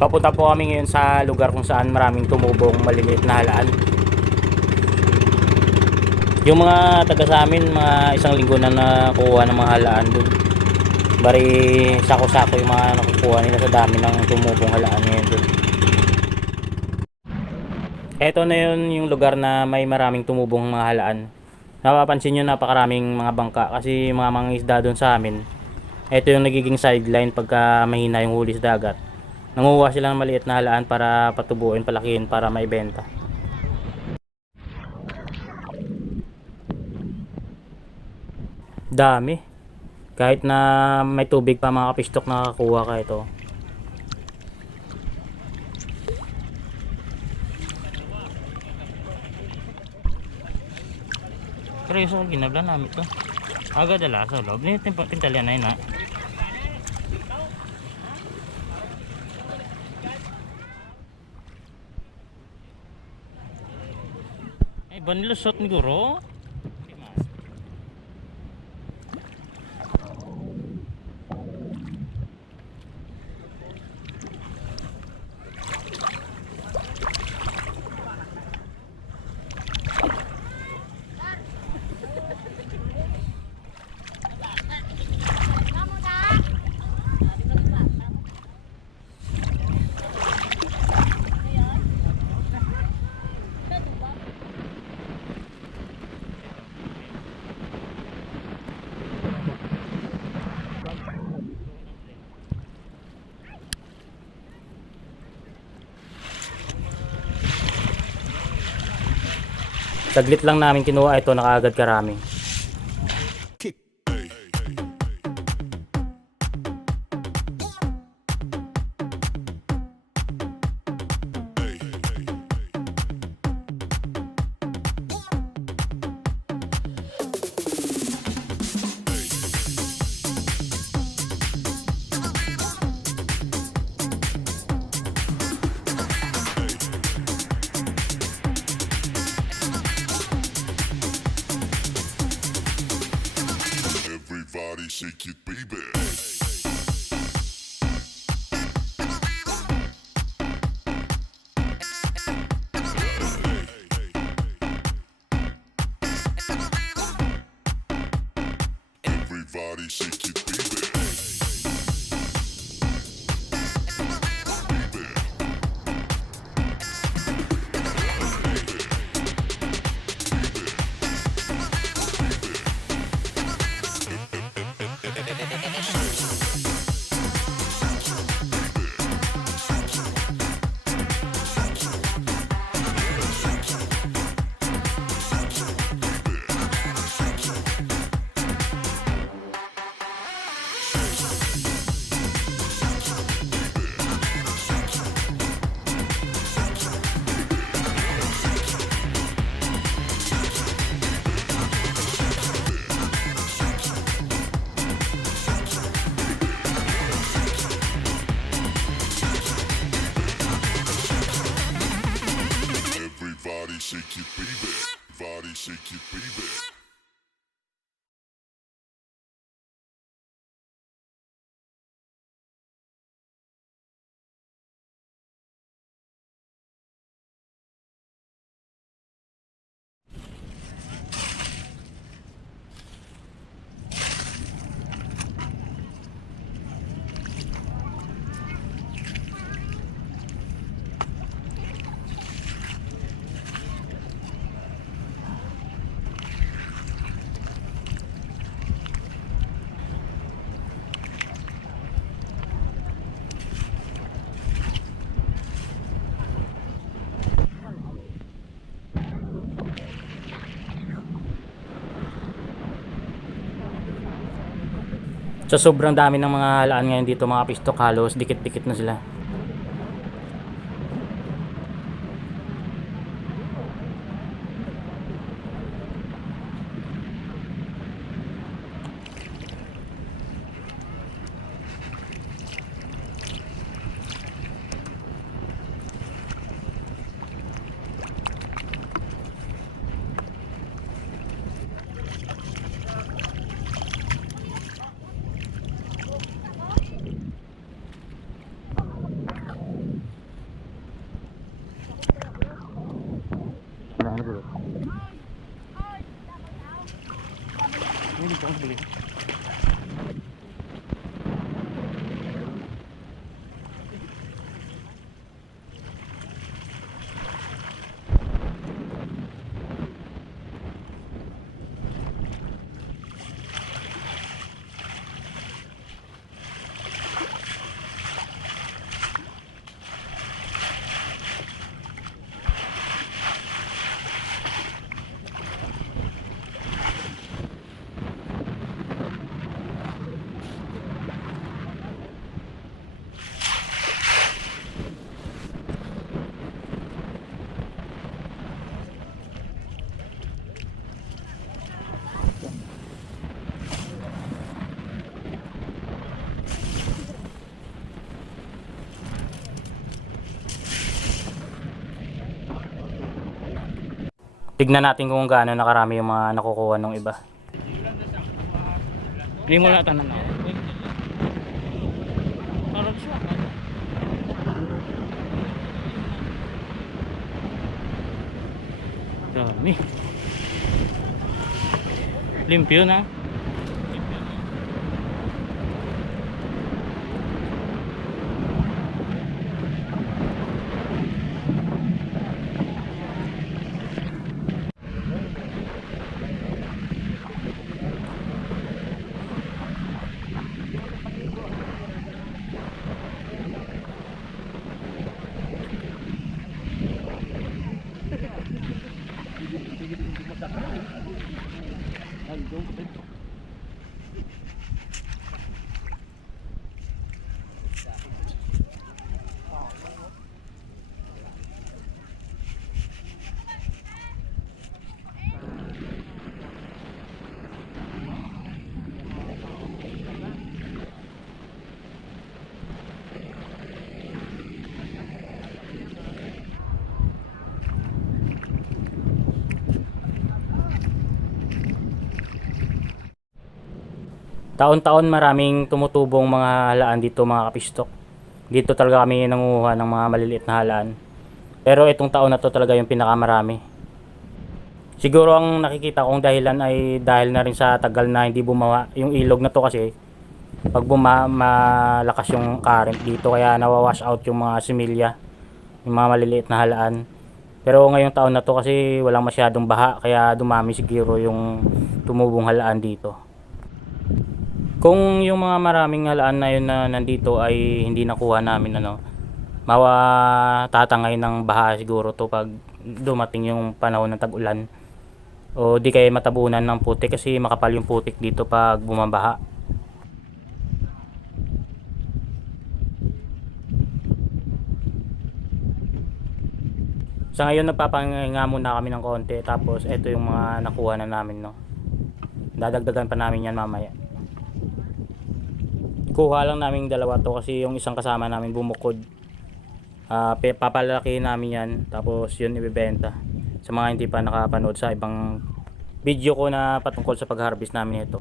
Papunta po kami ngayon sa lugar kung saan maraming tumubong maliliit na halaan. Yung mga taga sa amin, mga isang linggo na nakuha ng mga halaan doon. Bari sako-sako yung mga nakukuha nila sa dami ng tumubong halaan ngayon doon. Ito na yun yung lugar na may maraming tumubong mga halaan. Napapansin nyo napakaraming mga bangka kasi mga mangingisda doon sa amin. Ito yung nagiging sideline pagka mahina yung huli sa dagat. Nanguha sila ng maliit na halaan para patubuin, palakihin para maibenta. Dami. Kahit na may tubig pa mga kapistok nakakuha ka ito. Pero yung ginabla namin to. Agad dala sa loob. Ini pintalyan na yun ha. Ay, banilusot ni Guro. Saglit lang namin kinuha ito, nakaagad karami. Everybody shake it, baby. Everybody shake it, baby. Everybody shake it, baby. Everybody shake it, baby. Sa sobrang dami ng mga halaan ngayon dito mga kapistok, halos dikit-dikit na sila. ang huli. Tignan natin kung gaano nakarami yung mga nakukuha ng iba. Hindi mo na tanan ako. Dami. Limpyo na. Taon-taon maraming tumutubong mga halaan dito mga kapistok. Dito talaga kami nanguha ng mga maliliit na halaan. Pero itong taon na to talaga yung pinakamarami. Siguro ang nakikita kong dahilan ay dahil na rin sa tagal na hindi bumawa yung ilog na to kasi pag malakas yung current dito kaya nawawash out yung mga similya, yung mga maliliit na halaan. Pero ngayong taon na to kasi walang masyadong baha kaya dumami siguro yung tumubong halaan dito. Kung yung mga maraming halaan na yun na nandito ay hindi nakuha namin tatangay ng baha siguro to pag dumating yung panahon ng tag-ulan. O di kaya matabunan ng putik kasi makapal yung putik dito pag bumabaha. Sa ngayon nagpapahinga muna kami ng konti tapos ito yung mga nakuha na namin Dadagdagan pa namin yan mamaya. Kuha lang namin dalawa to kasi yung isang kasama namin bumukod. Papalaki namin yan tapos yun ibebenta. Sa mga hindi pa nakapanood sa ibang video ko na patungkol sa pag-harvest namin ito.